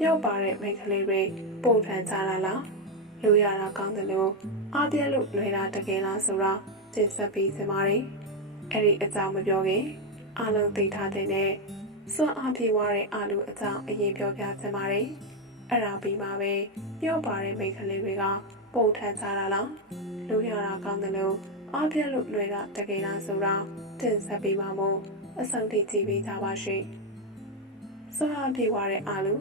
မြောက်ပါတဲ့မိန်းကလေးတွေပုံထန်ကြလာလားလူရတာကောင်းတယ်လို့အားပြက်လို့လွယ်တာတကယ်လားဆိုတော့တင်ဆက်ပြီးစပါတယ်အဲ့ဒီအကြောင်းမပြောခင်အားလုံးသိထားတဲ့နဲ့စွမ်းအားပြေဝတဲ့အားလုံးအကြောင်းအရင်ပြောပြစပါတယ်အဲ့ဒါပြီးမှပဲမြောက်ပါတဲ့မိန်းကလေးတွေကပုံထန်ကြလာလားလူရတာကောင်းတယ်လို့အားပြက်လို့လွယ်တာတကယ်လားဆိုတော့တင်ဆက်ပြီးမှမို့အဆုံးထိကြည့်ပေးကြပါရှိစွမ်းအားပြေဝတဲ့အာလူ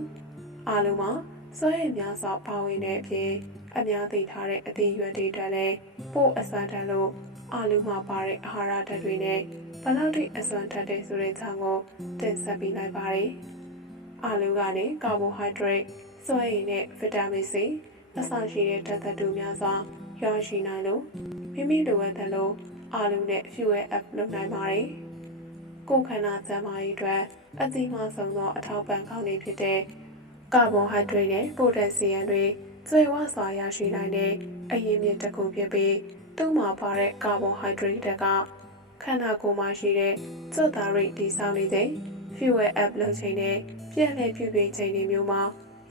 အာလူမှာစွမ်းရည်များစွာပါဝင်တဲ့အပြင်အများသိထားတဲ့အသီးရွက်တွေတက်လဲပို့အစွမ်းတက်လို့အာလူမှာပါတဲ့အာဟာရဓာတ်တွေနဲ့ဘယ်လောက်ထိအစွမ်းတက်တဲ့ဆိုတဲ့အကြောင်းကိုတင်ဆက်ပေးလိုက်ပါတယ်။အာလူကနေကာဘိုဟိုက်ဒရိတ်စွမ်းရည်နဲ့ဗီတာမင် C အစရှိတဲ့ဓာတ်သတ္တုများစွာရရှိနိုင်လို့မိမိလိုအပ်တဲ့လို့အာလူနဲ့ fuel up လုပ်နိုင်ပါတယ်။ကိုယ်ခန္ဓာကျန်းမာရေးအတွက်အတိမဆုံးသောအထောက်ပံ့ကောင်းတွေဖြစ်တဲ့ ကာဗွန်ဟိုက်ဒရိတ်နဲ့ပိုတက်ဆီယမ်တွေကျွေဝစွာရရှိနိုင်တဲ့အရင်းမြစ်တစ်ခုဖြစ်ပြီးသူ့မှာပါတဲ့ကာဗွန်ဟိုက်ဒရိတ်တွေကခန္ဓာကိုယ်မှာရှိတဲ့စွတ်သားရိတ်တည်ဆောက်နေခြင်း fuel up လုပ်ခြင်းနဲ့ပြည့်လည်ပြုပြင်ခြင်းတွေမျိုးမှာ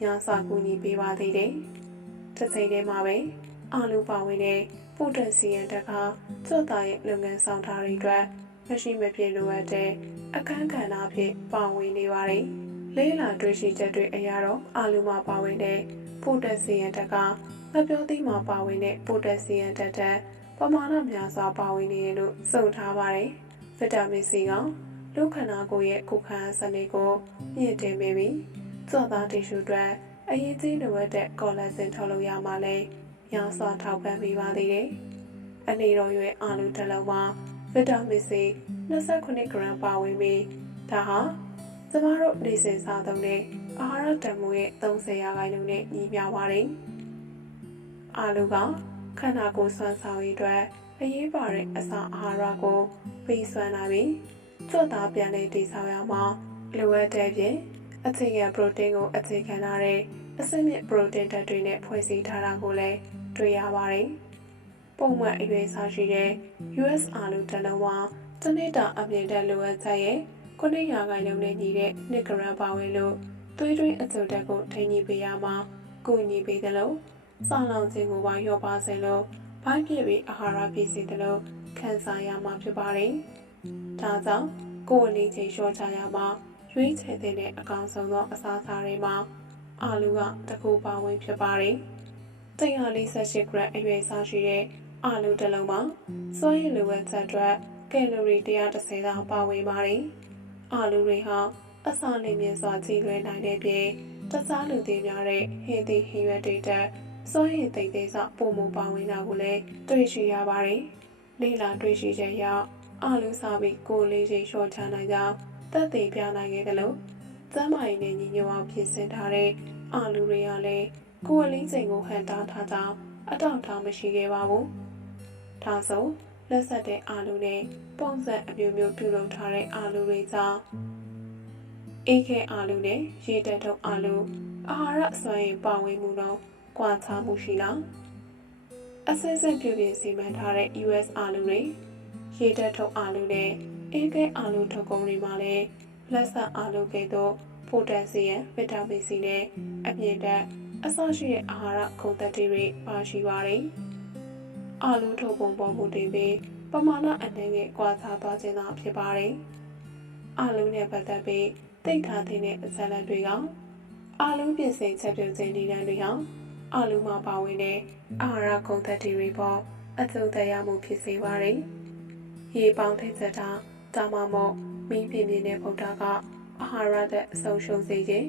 ညာစာကူညီပေးပါသေးတယ်။တစ်ချိန်တည်းမှာပဲအာလူပါဝင်တဲ့ပိုတက်ဆီယမ်တက်ကစွတ်သားရဲ့လုပ်ငန်းဆောင်တာတွေအတွက်မရှိမဖြစ်လိုအပ်တဲ့အခန်းကဏ္ဍအဖြစ်ပါဝင်နေပါတယ်။ လေးလာတွေ့ရှိချက်တွေအရတော့အာလူမှာပါဝင်တဲ့ပိုတက်ဆီယမ်တက်ကငပြောသီးမှာပါဝင်တဲ့ပိုတက်ဆီယမ်တက်တဲ့ပမာဏများစွာပါဝင်နေတယ်လို့ဆိုထားပါတယ်။ဗီတာမင် C ကလူခန္ဓာကိုယ်ရဲ့ကိုယ်ခံအားစနစ်ကိုမြင့်တင်ပေးပြီးစောသားတီရှူအတွက်အရေးကြီးလိုအပ်တဲ့ကောလာဂျင်ထုတ်လုပ်ရမှာလဲညာစွာထောက်ပံ့ပေးပါသေးတယ်။အနေတော်ရွယ်အာလူတစ်လုံးမှာဗီတာမင် C 29ဂရမ်ပါဝင်ပြီးဒါဟာ ကျမတို့နေစဉ်စားသုံးတဲ့အာဟာရတန်ဖိုးရဲ့30ရာခိုင်နှုန်းနဲ့ညီမျှပါတယ်။အာလူကခန္ဓာကိုယ်စွမ်းဆောင်ရည်အတွက်အရေးပါတဲ့အစာအာဟာရကိုပေးစွမ်းလာပြီးကျွတ်သားပြန်လည်တည်ဆောက်ရမှာလိုအပ်တဲ့ပြင်အခြေခံပရိုတင်းကိုအခြေခံထားတဲ့အဆင့်မြင့်ပရိုတင်းဓာတ်တွေနဲ့ဖွဲ့စည်းထားတာကိုလည်းတွေ့ရပါတယ်။ပုံမှန်အရွယ်စားရှိတဲ့ US အာလူတစ်လုံးမှာတစ်နေ့တာအမြင့်တက်လိုအပ်ချက်ရဲ့ 9ရာခိုင်နှုန်းနဲ့ညီတဲ့2ဂရမ်ပါဝင်လို့သွေးတွင်းအကျိုးတက်ကိုထိန်းညှိပေးရမှာကုညီပေးတယ်လို့စောင့်လောင်ခြင်းကိုပါလျော့ပါစေလို့ဘိုင်းပြည့်ပြီးအာဟာရပြည့်စုံတယ်လို့ခံစားရမှာဖြစ်ပါတယ်။ဒါကြောင့်ကိုယ်အလေးချိန်လျှော့ချရမှာရွေးချယ်တဲ့အကောင်းဆုံးသောအစားအစာတွေမှာအာလူကတစ်ခုပါဝင်ဖြစ်ပါတယ်။148 gram အရွယ်စားရှိတဲ့အာလူတစ်လုံးမှာစွမ်းရည်လိုအပ်ချက်အတွက်ကယ်လိုရီ130လောက်ပါဝင်ပါတယ်။ အာလူတွေဟာအစာလင်းမြင့်စွာကြီးလွယ်နိုင်တဲ့ပြင်တခြားလူသေးများတဲ့ဟင်းသီးဟင်းရွက်တွေတက်စွမ်းရည်သိမ့်သိမ်းစွာပုံမပါဝင်တာကိုလည်းတွေ့ရှိရပါတယ်။လေလာတွေ့ရှိချက်အရအာလူစားပြီးကိုယ်လေးချိန်လျှော့ချနိုင်ကြောင်းသက်သေပြနိုင်ခဲ့တယ်လို့သမ်းမိုင်နဲ့ညီညွတ်အောင်ပြင်ဆင်ထားတဲ့အာလူတွေကလည်းကိုယ်အလေးချိန်ကိုဟန်တာထားကြောင်းအတောက်ထားမရှိခဲ့ပါဘူး။ဒါဆို လက်ဆက်တဲ့အာလူနဲ့ပုံစံအမျိုးမျိုးပြုလုပ်ထားတဲ့အာလူတွေကြောင့်အေးခဲအာလူနဲ့ရေတက်ထုတ်အာလူအာဟာရအစွမ်းရည်ပါဝင်မှုတော့ကွာခြားမှုရှိလား။အစစ်စစ်ပြုပြင်စီမံထားတဲ့ US အာလူတွေရေတက်ထုတ်အာလူနဲ့အေးခဲအာလူထုတ်ကုန်တွေမှာလည်းလက်ဆက်အာလူကဲ့သို့ပိုတက်ဆီယမ်ဗီတာမင် C နဲ့အမြင့်တက်အစရှိတဲ့အာဟာရခုံသက်တွေပါရှိပါတယ်။ အာလူထုတ်ပုံပေါ်မှုတွေပြီးပမာဏအနှဲငယ်ကွာခြားသွားခြင်းသာဖြစ်ပါတယ်။အာလူနဲ့ပတ်သက်ပြီးသိထားတဲ့အစလက်တွေကအာလူပြင်ဆင်ချက်ပြုတ်ခြင်းနည်းလမ်းတွေဟာအာလူမှာပါဝင်တဲ့အာဟာရခုံသက်တွေပေါ်အကျိုးသက်ရောက်မှုဖြစ်စေပါတယ်။ရေပေါင်းထိတ်သက်တာဒါမှမဟုတ်မီးပြင်းပြင်းတဲ့ဖုတ်တာကအာဟာရတဲ့အဆုံးရှုံးစေခြင်း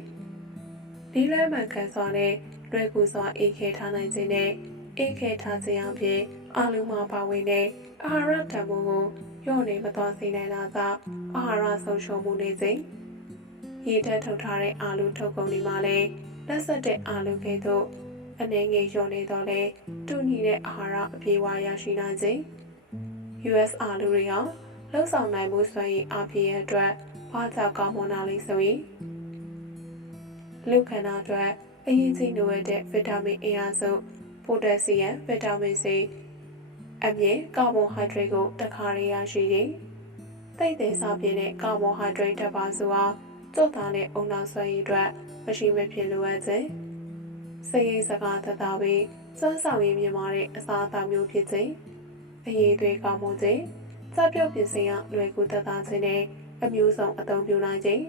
ဒီလဲမှန်ကန်စွာနဲ့လွယ်ကူစွာအေးခဲထားနိုင်ခြင်းနဲ့အေးခဲထားခြင်းအပြင် အာလူမှာပါဝင်တဲ့အာဟာရတန်ဖိုးကိုလျော့နေမသွားစေနိုင်တာကအာဟာရဆုံးရှုံးမှုနေစဉ်ရေတက်ထုတ်ထားတဲ့အာလူထုတ်ကုန်တွေမှာလည်းလက်ဆက်တဲ့အာလူကဲ့သို့အနေငယ်လျော့နေတော့လေတူညီတဲ့အာဟာရအပြေဝရရှိနိုင်ခြင်း USR လူတွေဟာလှုပ်ဆောင်နိုင်မှုစွမ်းရည်အပြည့်အတွက်ဘာကြောင့်ကောင်းမွန်လာလိမ့်ဆိုရင်လူခန္ဓာအတွက်အရေးကြီးလိုအပ်တဲ့ဗီတာမင် A အဆုပ်ပိုတက်ဆီယမ်ဗီတာမင် C အမြင့်ကာဗွန်ဟိုက်ဒရိတ်ကိုတခါရရရှိရင်တိတ်သေးစားပြင်းတဲ့ကာဗွန်ဟိုက်ဒရိတ်တစ်ပါးစုဟာကြော့သားနဲ့အုံနောက်ဆွဲရည်အတွက်မရှိမဖြစ်လိုအပ်ခြင်းစိတ်ရည်စကားသက်သာပြီးစွမ်းဆောင်ရည်မြင်မာတဲ့အစားအသောက်မျိုးဖြစ်ခြင်းအရေးသွေးကောင်းမှုခြင်းစပြုတ်ပြင်ဆင်ရလွယ်ကူသက်သာခြင်းနဲ့အမျိုးစုံအသုံးပြုနိုင်ခြင်း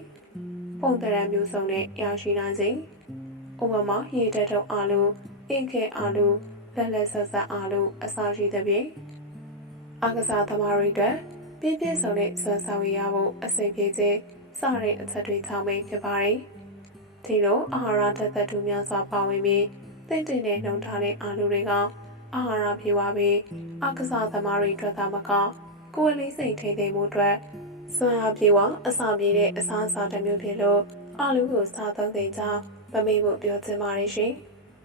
ပုံတရံမျိုးစုံနဲ့ရရှိနိုင်ခြင်းဥပမာရေတက်ထုံအာလူအင်ခဲအာလူ လက်လက်ဆက်ဆက်အာလူအစားရှိတဲ့ပြင်အကစားသမားတွေအတွက်ပြည့်ပြည့်စုံတဲ့စွမ်းဆောင်ရည်ရဖို့အစိပ်ပြေခြင်းစတဲ့အချက်တွေထောင်းမိဖြစ်ပါတယ်။ဒီလိုအာဟာရဓာတ်သက်တူများစွာပါဝင်ပြီးတင့်တင်တဲ့နှုံထားတဲ့အာလူတွေကအာဟာရပြေဝပြီးအကစားသမားတွေအတွက်သာမကကိုယ်လေးစိတ်ထိန်သိမ်းမှုအတွက်စွမ်းအားပြေဝအစာပြေတဲ့အစားအစာတစ်မျိုးဖြစ်လို့အာလူကိုစားသုံးတဲ့ကြောင့်မမေ့ဖို့ပြောချင်ပါတယ်ရှင်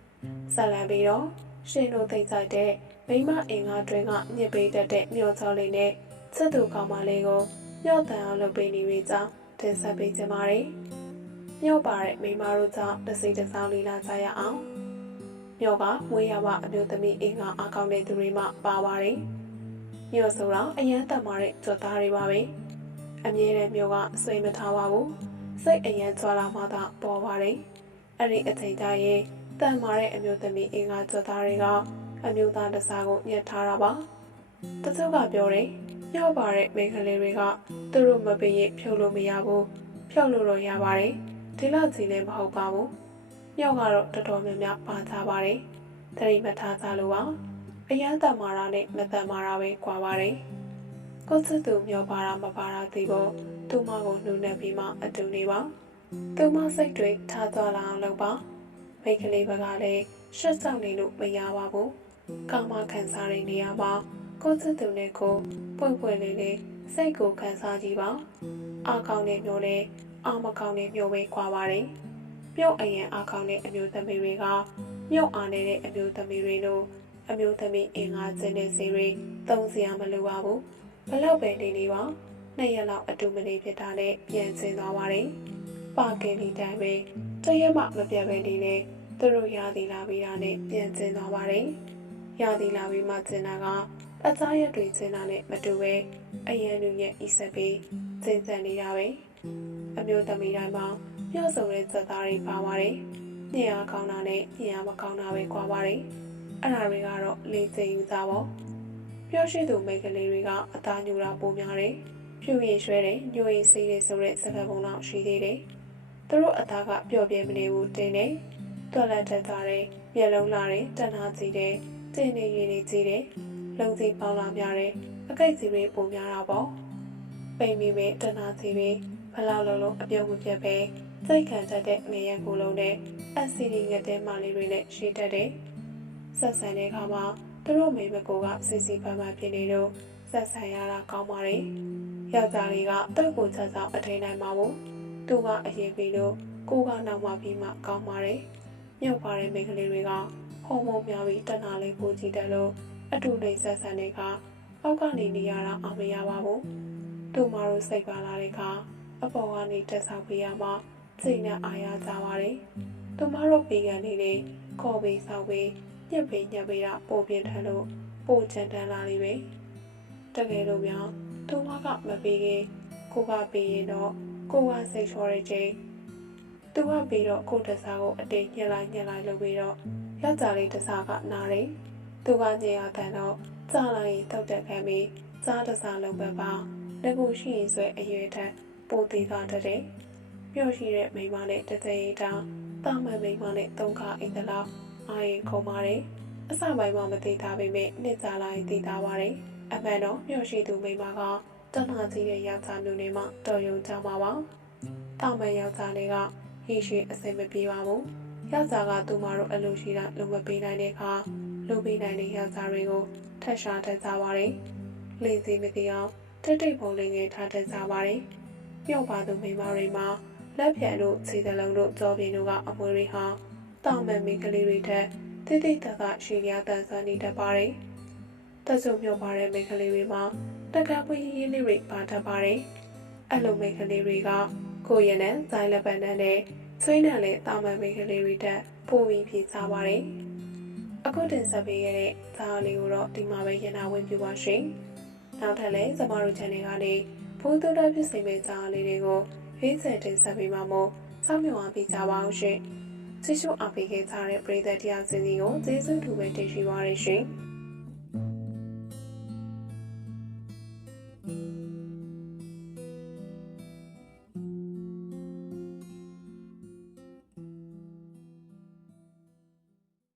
။ဆက်လက်ပြီးတော့ ရှင်တို့သိကြတဲ့မိမအင်္ဂါတွင်ကညစ်ပေးတတ်တဲ့မျောချောလေးနဲ့စစ်သူကောင်မလေးကိုညော့တန်အောင်လုပ်ပေးနေပြီကြောင်းတင်ဆက်ပေးချင်ပါတယ်။ညော့ပါတဲ့မိမတို့ကြောင့်တစ်စိတ်တစ်စောင်းလေးလာကြရအောင်။ညော့ကမွေးရဝအမျိုးသမီးအင်္ဂါအကောင့်တဲ့သူတွေမှပါပါတယ်။ညော့ဆိုတော့အရန်တတ်မာတဲ့ကြွသားတွေပါပဲ။အမြဲတမ်းမျိုးကဆွေးမထားပါဘူး။စိတ်အရန်ကြွလာမှသာပေါ်ပါတယ်။အဲ့ဒီအချိန်ကျရင် တန်မာတဲ့အမျိုးသမီးအင်္ဂါကြွသားတွေကအမျိုးသားတစားကိုညှက်ထားတာပါ။တချို့ကပြောတယ်ညော့ပါတဲ့မိန်းကလေးတွေကသူတို့မပေးရင်ဖြုတ်လို့မရဘူးဖြုတ်လို့တော့ရပါတယ်ဒီလောက်ကြီးလည်းမဟုတ်ပါဘူးညော့ကတော့တော်တော်များများပါကြပါတယ်တတိမထားကြလို့ပါအရန်တမာရာနဲ့မတမာရာပဲကွာပါတယ်ကိုစစ်သူမျောပါတာမပါတာသိဖို့သူမကိုနှုတ်နေပြီးမှအတူနေပါသူမစိတ်တွေထားသွားလာအောင်လုပ်ပါ မိန်းကလေးဘက်ကလည်းရှက်ဆောင်နေလို့မရပါဘူးကာမခံစားတဲ့နေရာမှာကိုစစ်သူနဲ့ကိုပွင့်ပွင့်လေးလေးစိတ်ကိုခံစားကြည့်ပါအာကောင်းတဲ့မျိုးနဲ့အာမကောင်းတဲ့မျိုးပဲခွာပါတယ်မြုပ်အရင်အာကောင်းတဲ့အမျိုးသမီးတွေကမြုပ်အားနေတဲ့အမျိုးသမီးတွေလို့အမျိုးသမီးအင်္ဂါကျင်းတဲ့စေတွေသုံးစရာမလိုပါဘူးဘလောက်ပဲနေနေပါနှစ်ရက်လောက်အတူမနေဖြစ်တာနဲ့ပြန်ဆင်းသွားပါတယ်ပါကင်ဒီတိုင်းပဲ တရက်မှမပြတ်ပဲနေနေသူတို့ရသည်လာပြီးတာနဲ့ပြန်ဆင်းသွားပါတယ်ရသည်လာပြီးမှကျင်တာကအသားရက်တွေကျင်းတာနဲ့မတူပဲအရန်လူရဲ့ဤဆက်ပြီးကျင်းစံနေတာပဲအမျိုးသမီးတိုင်းမှာပြော့စုံတဲ့ဇက်သားတွေပါပါတယ်ညင်အားကောင်းတာနဲ့ညင်အားမကောင်းတာပဲကွာပါတယ်အဲ့ဒါတွေကတော့လေးစိမ်ယူသားပေါ့ပြောရှိသူမိန်းကလေးတွေကအသားညူတာပိုများတယ်ဖြူရင်ရွှဲတယ်ညိုရင်စေးတယ်ဆိုတဲ့စကားပုံတော့ရှိသေးတယ် သူတို့အသားကပျော့ပြဲမနေဘူးတင်းတယ်တွက်လက်တက်သွားတယ်မျက်လုံးလာတယ်တဏှာကြည့်တယ်တင်းနေရင်နေကြည့်တယ်လုံစီပေါလာများတယ်အကိတ်စီတွေပုံများတာပေါ့ပိန်မိပဲတနာစီပဲဘလောက်လုံးလုံးအပြုံးမပြတ်ပဲစိတ်ခံတတ်တဲ့ငရဲကိုလုံးနဲ့အက်ဆီဒီငတဲ့မလေးတွေနဲ့ရှိတတ်တယ်ဆက်ဆံတဲ့အခါမှာသူတို့မိမကိုကစစ်စစ်ပန်းပန်းဖြစ်နေတော့ဆက်ဆံရတာကောင်းပါတယ်ယောက်ျားလေးကတုတ်ကိုချက်ချက်အထိန်နိုင်မှာဘူး သူကအရင်ပြီးတော့ကိုကနောက်မှပြီးမှကောင်းပါတယ်မြုပ်ပါတဲ့မိန်းကလေးတွေကဟော်မုန်းများပြီးတဏှာလေးပိုကြည့်တယ်လို့အတူနေဆက်ဆံတဲ့အခါအောက်ကနေနေရတာအောင်မရပါဘူး။သူမတို့စိတ်ပါလာတဲ့အခါအပေါ်ကနေတက်ဆောက်ပေးရမှစိတ်နဲ့အားရကြပါတယ်။သူမတို့ပေကန်နေလေခေါ်ပေးဆောက်ပေးညက်ပေးညက်ပေးတာပိုပြင်းထန်လို့ပိုချန်တန်လာလိမ့်မယ်။တကယ်လို့များသူမကမပေးခင်ကိုကပေးရင်တော့ ကိုကစိတ်ချောတဲ့ချိန်သူကပြီးတော့ကိုတစားကိုအတိတ်ညှက်လိုက်ညှက်လိုက်လုပ်ပြီးတော့ယောက်ျားလေးတစားကနားတယ်။သူကညင်ရတဲ့တော့ကြာလာရင်တောက်တက်ခံပြီးကြားတစားလုံးပဲပါငကူရှိရင်ဆွဲအရွယ်ထက်ပိုသေးသွားတဲ့ပျော့ရှိတဲ့မိန်းမနဲ့တသိန်းတောင်တာမန်မိန်းမနဲ့သုံးခါအိမ်တလောက်အာရင်ခုံပါတယ်အစပိုင်းမှာမသိတာပေမဲ့နှစ်ကြာလာရင်သိတာပါတယ်အမှန်တော့ပျော့ရှိသူမိန်းမက တနာကြီးတဲ့ယောက်ျားမျိုးနဲ့မှတော်ရုံကြမှာပါတာမန်ယောက်ျားလေးကဟိရှိအစိမ့်မပြေပါဘူးယောက်ျားကသူမတို့အလိုရှိတာလုံမပေးနိုင်တဲ့အခါလုပ်ပေးနိုင်တဲ့ယောက်ျားတွေကိုထက်ရှာတတ်ကြပါတယ်။လိမ့်စီမသိအောင်တိတ်တိတ်ပုံလေးငယ်ထားတတ်ကြပါတယ်။ပြော့ပါသူမိန်းမတွေမှာလက်ဖြံတို့ခြေသလုံးတို့ကြောပြင်းတို့ကအမွေတွေဟာတောင်မန်မိန်းကလေးတွေထက်တိတိတကရှိရတန်ဆန်းနေတတ်ပါတယ်။တက်ဆုံမြော့ပါတဲ့မိန်းကလေးတွေမှာ တက္ကပွင့်ရင်းလေးတွေပါတတ်ပါတယ်။အဲ့လိုမိန်းကလေးတွေကကိုယ့်ရဲ့နဲ့ဇိုင်းလက်ပံနဲ့ဆွေးနံလေးတာမန်မိန်းကလေးတွေတက်ပို့ပြီးပြေးစားပါတယ်။အခုတင်ဆက်ပေးခဲ့တဲ့ဇာတ်လေးကိုတော့ဒီမှာပဲရနာဝင်ပြပါရှင်။နောက်ထပ်လည်းကျမတို့ channel ကနေဘုသူတဖြစ်စီမဲ့ဇာတ်လေးတွေကိုရွေးချယ်တင်ဆက်ပေးမှာမို့စောင့်မျှော်အားပေးကြပါအောင်ရှင်။ချစ်ရှုအားပေးခဲ့ကြတဲ့ပရိသတ်တရားစင်စီကိုကျေးဇူးတူပဲတင်ရှိပါရရှင်။